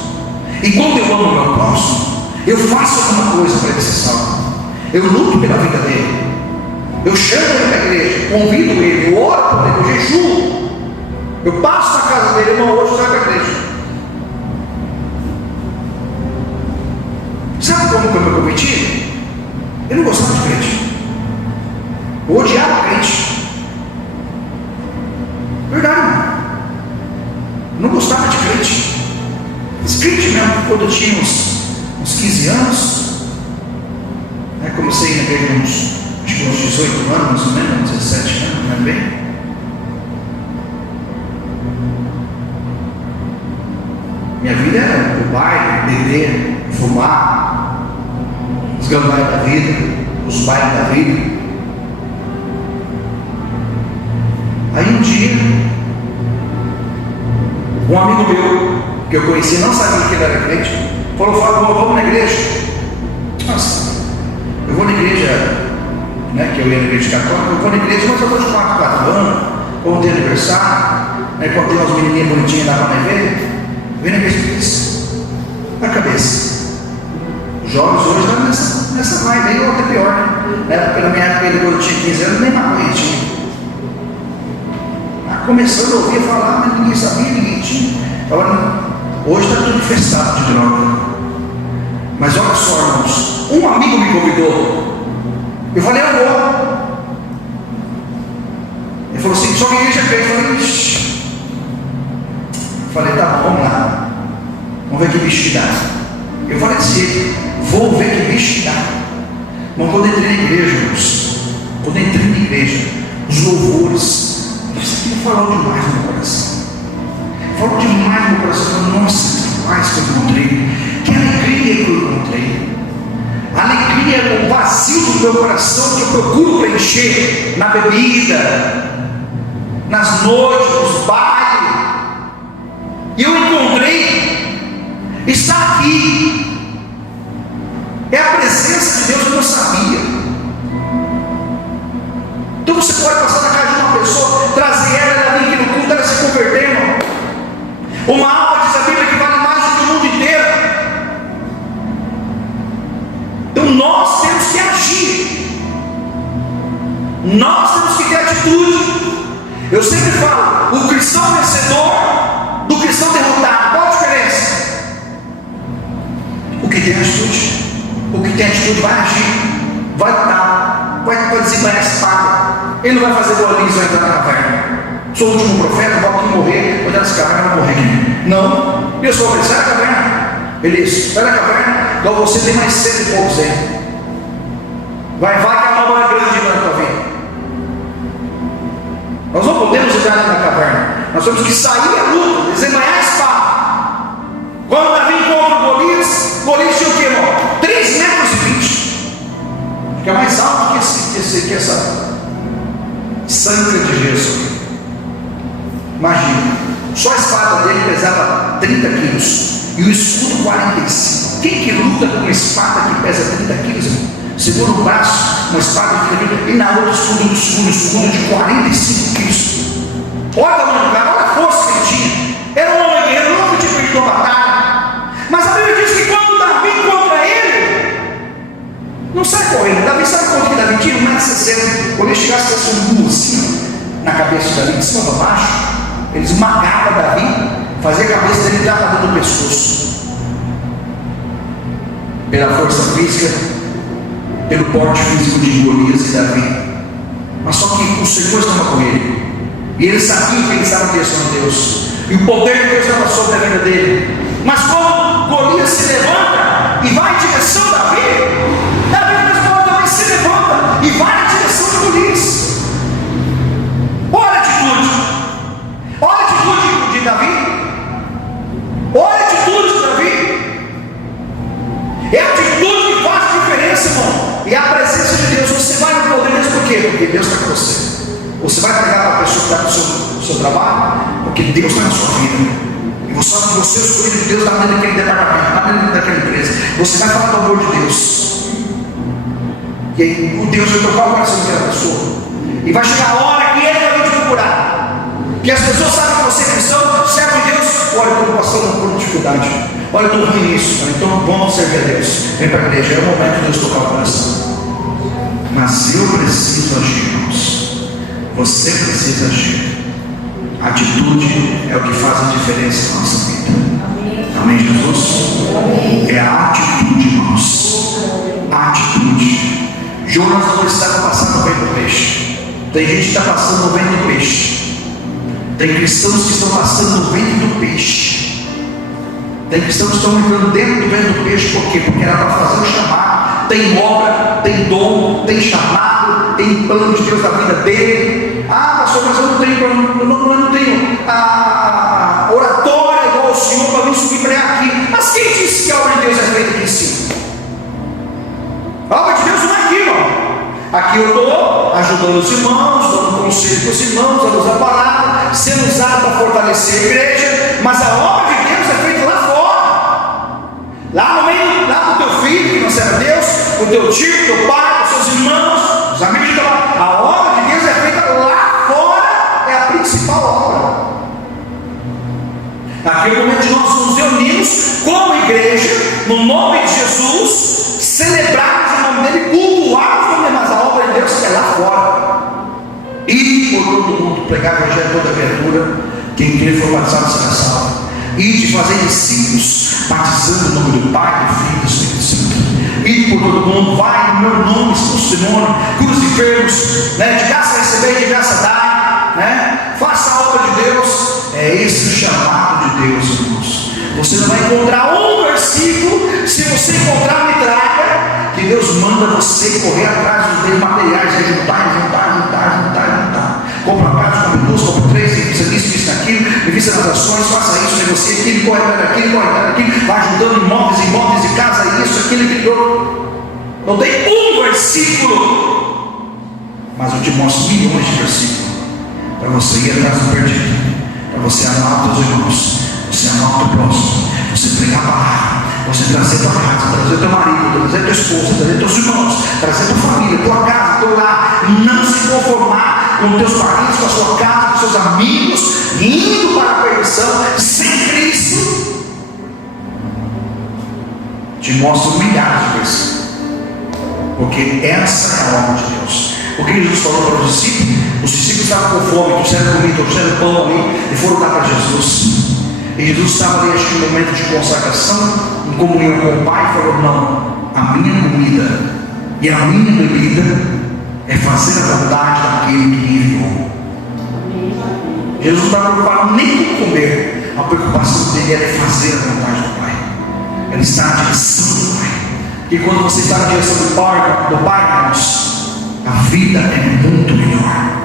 E quando eu amo o meu próximo, eu faço alguma coisa para ele ser salvo. Eu luto pela vida dele. Eu chamo ele para a igreja, convido ele, eu oro por ele, eu jejuo. Eu passo na casa dele, irmão, hoje sai para a igreja. Sabe como que eu me cometi? Eu não gostava de crente. Eu odiava crente. Verdade, irmão. Eu não gostava de crente. Crente mesmo, quando eu tinha uns 15 anos, né, comecei na igreja acho que uns 18 anos, mais ou menos, 17 anos, não é bem? Minha vida era o baile, beber, fumar, os gambais da vida, os bailes da vida. Aí um dia, um amigo meu, que eu conheci, não sabia que ele era crente, falou: vamos na igreja. Nossa, eu vou na igreja, né, que eu ia na igreja católica, eu vou na igreja, mas eu vou de 4 anos, quando tem aniversário, né, quando tem umas menininhas bonitinhas lá para nós ver, vem na cabeça. Na cabeça. Os jovens hoje estão nessa vibe aí, ou até pior, né? Na minha época, quando eu tinha 15 anos, nem maconha tinha. Começando a ouvir falar, mas ninguém sabia, ninguém tinha. Agora, hoje está tudo infestado de droga. Mas olha só, irmãos, um amigo me convidou. Eu falei, eu vou. Ele falou assim, só que a igreja fez. Eu falei, ixi. Falei, tá bom, vamos lá. Vamos ver que bicho que dá. Eu falei assim, vou ver que bicho que dá. Mas quando entrei na igreja, irmãos, quando entrei na igreja, os louvores, isso aqui falou demais no meu coração. Falou demais no meu coração. Eu falei, nossa, que paz que eu encontrei. Que alegria que eu encontrei. A alegria é o vazio do meu coração que eu procuro preencher na bebida, nas noites, nos bailes. E eu encontrei, está aqui. É a presença de Deus que eu não sabia. Então você pode passar na casa de uma pessoa, trazer ela vir aqui no culto, ela se convertendo. Uma alma, diz a Bíblia, que vale mais do que o mundo inteiro. Então nós temos que agir. Nós temos que ter atitude. Eu sempre falo, o cristão vencedor do cristão derrotado. Qual a diferença? O que tem atitude. O que tem atitude vai agir, vai lutar, vai desembanhar a espada. Ele não vai fazer bolinhos e vai entrar na caverna. Sou o último profeta, vou aqui morrer, vou entrar nessa caverna, vou morrer. Não, eu sou o sai da caverna. Beleza, sai da caverna, igual você tem mais 100 e poucos aí. Vai que a mão é grande na tua vida. Nós não podemos entrar na caverna. Nós temos que sair à luta, desembanhar a espada. Quando Davi encontra o Golias, Golias tinha o que, irmão? 3,20 metros. Que é mais alto que essa sangra de Jesus. Imagina, só a espada dele pesava 30 quilos. E o escudo 45. Quem que luta com uma espada que pesa 30 quilos, irmão? Segura o braço, uma espada de 30 quilos, e na outra escudo de 45 quilos. Olha o tamanho do cara, olha a força que ele tinha. Era um homem guerreiro, nunca tinha perdido uma batalha. Mas a Bíblia diz que quando Davi encontra ele, não sai correndo. Davi sabe quanto que Davi tinha? 1,60 m. Quando ele chegasse, fosse um burro assim, na cabeça de Davi, de cima para baixo, ele esmagava Davi, fazia a cabeça dele entrar para dentro do pescoço. Pela força física, pelo porte físico de Golias e Davi. Mas só que o Senhor estava com ele. E ele sabia que ele estava em direção a Deus. E o poder de Deus estava sobre a vida dele. Mas quando Golias se levanta e vai em direção a Davi, Davi mesmo também se levanta e vai em direção de Golias. Olha a atitude. Olha a atitude de Davi. Olha a atitude de Davi. É a atitude que faz a diferença, irmão. E a presença de Deus, você vai no poder mesmo por quê? Porque Deus está com você. Você vai pregar para a pessoa que está no seu trabalho, porque Deus está na sua vida. E você sabe que você é o escolhido de Deus, está dentro daquele departamento, está dentro daquela empresa. Você vai falar do amor de Deus. E aí o Deus vai tocar o coração daquela pessoa. E vai chegar a hora que ele vai vir te procurar. Que as pessoas sabem que você é cristão, serve a Deus. Olha, eu estou passando por dificuldade. Olha, eu estou ruim nisso. Então vamos servir a Deus. Vem para a igreja, é o momento de Deus tocar o coração. Mas eu preciso agir, irmãos. Você precisa agir. A atitude é o que faz a diferença na nossa vida. Amém, Jesus? Amém. É a atitude, irmãos. A atitude. Jonas não estava passando no vento do peixe. Tem gente que está passando no vento do peixe. Tem cristãos que estão passando no vento do peixe. Tem cristãos que estão entrando dentro do vento do peixe. Por quê? Porque era para fazer o chamado. Tem obra, tem dom, tem chamado, tem plano de Deus na vida dele. Ah, pastor, mas eu não tenho a oratória igual ao Senhor para vir subir pregar aqui. Mas quem disse que a obra de Deus é feita aqui em cima? A obra de Deus não é aqui, irmão. Aqui eu estou ajudando os irmãos, dando conselho para os irmãos, dando a palavra, sendo usado para fortalecer a igreja. Mas a obra de Deus é feita lá fora. Lá no meio, lá com o teu filho, que não serve a Deus, com o teu tio, teu pai, com os seus irmãos, os amigos de teu pai. A obra de Deus é feita lá fora, é a Aqui é o momento de nós nos reunirmos como igreja, no nome de Jesus, celebrarmos o nome dele, cultuarmos o nome dele, mas a obra de Deus é lá fora. E por todo mundo, pregar o evangelho toda criatura, quem crer for batizado será salvo. E de fazer discípulos, batizando o nome do Pai, do Filho e do Espírito Santo. E por todo mundo, vai no meu nome, expulse demônio, cura os enfermos, né? De graça receber, de graça dar, né? Faça a obra de Deus. É esse o chamado de Deus, irmãos. Você não vai encontrar um versículo, se você encontrar, me traga, que Deus manda você correr atrás dos bens materiais, juntar. Compra uma casa, compra duas, compra três, invista naquilo, invista nas ações, faça isso, negocie aquilo, corre atrás daquilo, vai juntando imóveis de casa, isso, aquilo. Não tem um versículo, mas eu te mostro milhões de versículos, para você ir atrás do perdido, para você amar os teus irmãos, você amar o teu próximo, você pregar a palavra, você trazer tua casa, trazer teu marido, trazer tua esposa, trazer teus irmãos, trazer tua família, tua casa, teu lar, não se conformar com teus parentes, com a sua casa, com seus amigos, indo para a perdição sem Cristo. Te mostro milhares de vezes, porque essa é a obra de Deus. O que Jesus falou para os discípulos estavam com fome, trouxeram comida, trouxeram pão ali, e foram dar para Jesus. E Jesus estava ali, acho que no momento de consagração, em comunhão com o Pai, e falou: não, a minha comida e a minha bebida é fazer a vontade daquele que me enviou. Jesus não estava preocupado nem com comer, a preocupação dele era fazer a vontade do Pai. Ele está na direção do Pai. E quando você está na direção do Pai, irmãos, a vida é muito melhor.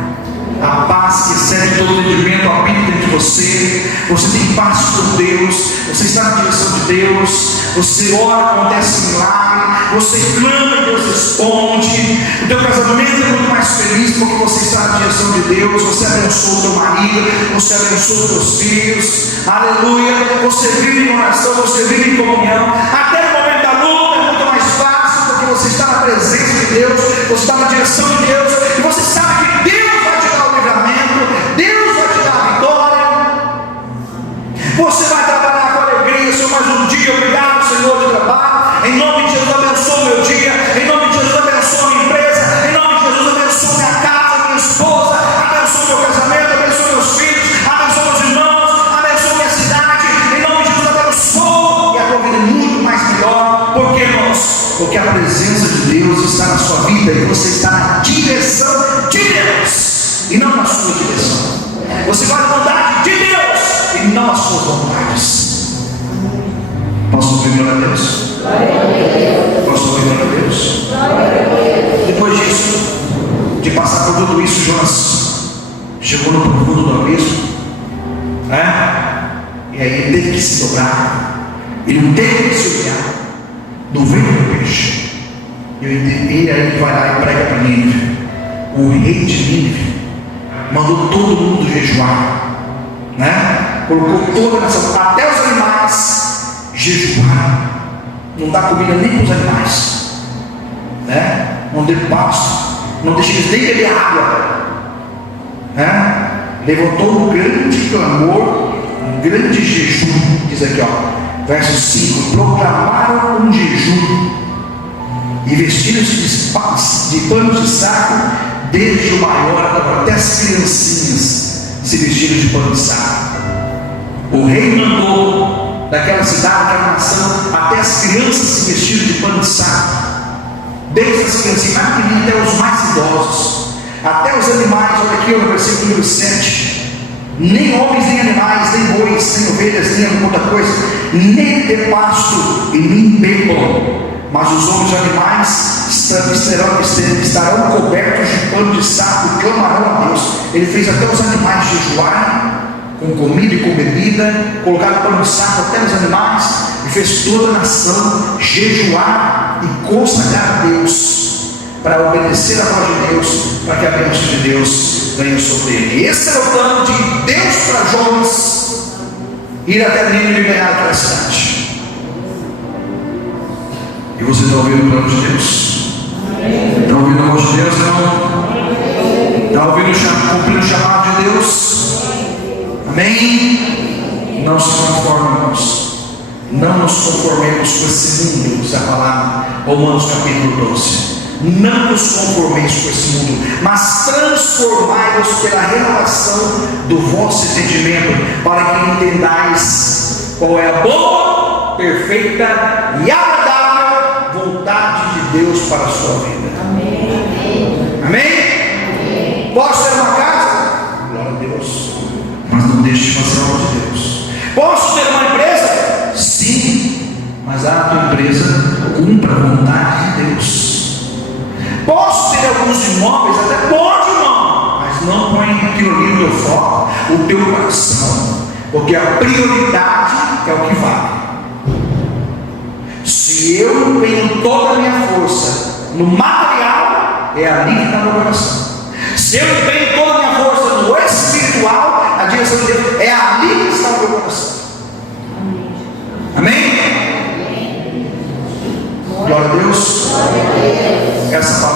A paz que excede todo entendimento habita dentro de você. Você tem paz com Deus. Você está na direção de Deus. Você ora, acontece milagre. Você clama e Deus responde. O teu casamento é muito mais feliz porque você está na direção de Deus. Você abençoa o teu marido. Você abençoa os teus filhos. Aleluia. Você vive em oração. Você vive em comunhão. Até no momento da luta é muito mais fácil porque você está na presença de Deus. Você está na direção de Deus. E você sabe que Deus vai te dar o livramento. Deus vai te dar a vitória. Você vai trabalhar com alegria. Senhor, mais um dia. Obrigado, Senhor, de trabalho. Em nome de Jesus, abençoa o meu dia. Em nome de Jesus, abençoa a minha empresa. Em nome de Jesus, abençoa minha casa, minha esposa. Abençoa meu casamento. Abençoa meus filhos. Abençoa meus irmãos. Abençoa minha cidade. Em nome de Jesus, abençoa. E a tua vida é muito mais melhor. Por que, irmãos? Porque a presença de Deus está na sua vida. E você está na direção de Deus. E não na sua direção. Você vai na vontade de Deus. E não as suas vontades. Posso ouvir glória a Deus? Posso ouvir glória a Deus? Depois disso, de passar por tudo isso, Jonas chegou no profundo do abismo, né? E aí ele teve que se dobrar, ele não teve que se olhar no ventre do peixe. E aí vai lá e prega para Nínive. O rei de Nínive mandou todo mundo jejuar, né? Colocou toda a nação, até os animais jejuaram. Não dá comida nem para os animais, né? Não dê pasto, não deixe eles nem beber água, né? Levantou um grande clamor, um grande jejum. Diz aqui, ó, verso 5: proclamaram um jejum e vestiram-se de panos de saco, desde o maior até as criancinhas se vestiram de pano de saco. O rei mandou daquela cidade, daquela nação, até as crianças se vestiram de pano de saco, desde as crianças mais pequeninas até os mais idosos, até os animais. Olha aqui no versículo número 7: nem homens, nem animais, nem bois, nem ovelhas, nem alguma outra coisa, nem de pasto e nem bebam, mas os homens e animais estarão cobertos de pano de saco e clamarão a Deus. Ele fez até os animais jejuarem, com comida e com bebida, colocaram pano de saco até os animais, e fez toda a nação jejuar e consagrar a Deus, para obedecer a voz de Deus, para que a bênção de Deus venha sobre ele. Esse era o plano de Deus para Jonas, ir até Nínive e ganhar aquela cidade. E você está ouvindo o plano de Deus? Está ouvindo a voz de Deus? Não? Está ouvindo cumprindo o chamado de Deus? Amém? Não se conforme, irmãos. Não nos conformemos com esse mundo, diz a palavra, Romanos capítulo 12. Não nos conformeis com esse mundo, mas transformai-vos pela renovação do vosso entendimento, para que entendais qual é a boa, perfeita e agradável vontade de Deus para a sua vida. Amém? Amém? Posso ter uma casa? Glória a Deus. Mas não deixe de fazer a obra de Deus. Posso ter uma empresa? Sim, mas a tua empresa cumpra a vontade de Deus. Posso ter alguns imóveis? Até pode, irmão, mas não põe o teu foco, o teu coração, porque a prioridade é o que vale. Se eu não tenho toda a minha força no material, é ali que está o meu coração. Se eu não tenho toda a minha força no espiritual, a direção de Deus, é ali que está o meu coração. Amém? Glória a Deus. Essa palavra